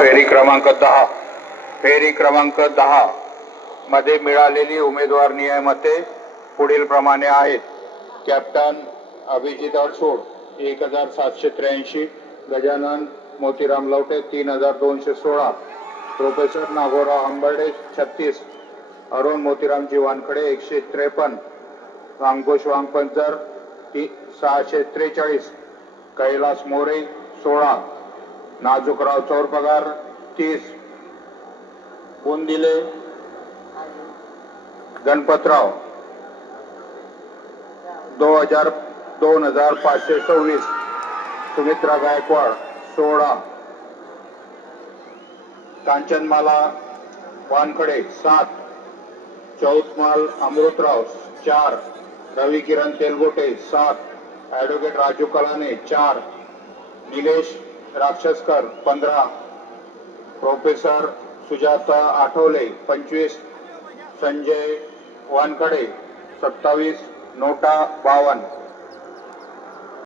फेरी क्रमांक 10 मध्ये मिळालेली उमेदवार नियमते पुढील प्रमाणे आहेत. कॅप्टन अभिजित अडसूळ 1783, गजानन मोतीराम लवटे 3216, प्रोफेसर नागोराव हंबर्डे 36, अरुण मोतीरामजी वानखडे 153, अंकुश वांगपंजर 643, कैलास मोरे 16, नाजुकराव चौरपगार 30, बुंदिले गणपतराव 2526, सुमित्रा गायकवाड 16, कांचनमाला वानखडे 7, चौतमाल अमृतराव 4, रवी किरण तेलगोटे 7, ॲडव्होकेट राजू कलाने 4, निलेश राक्षसकर 15, प्रोफेसर सुजाता आठवले 25, संजय वानखडे 27, नोटा 52.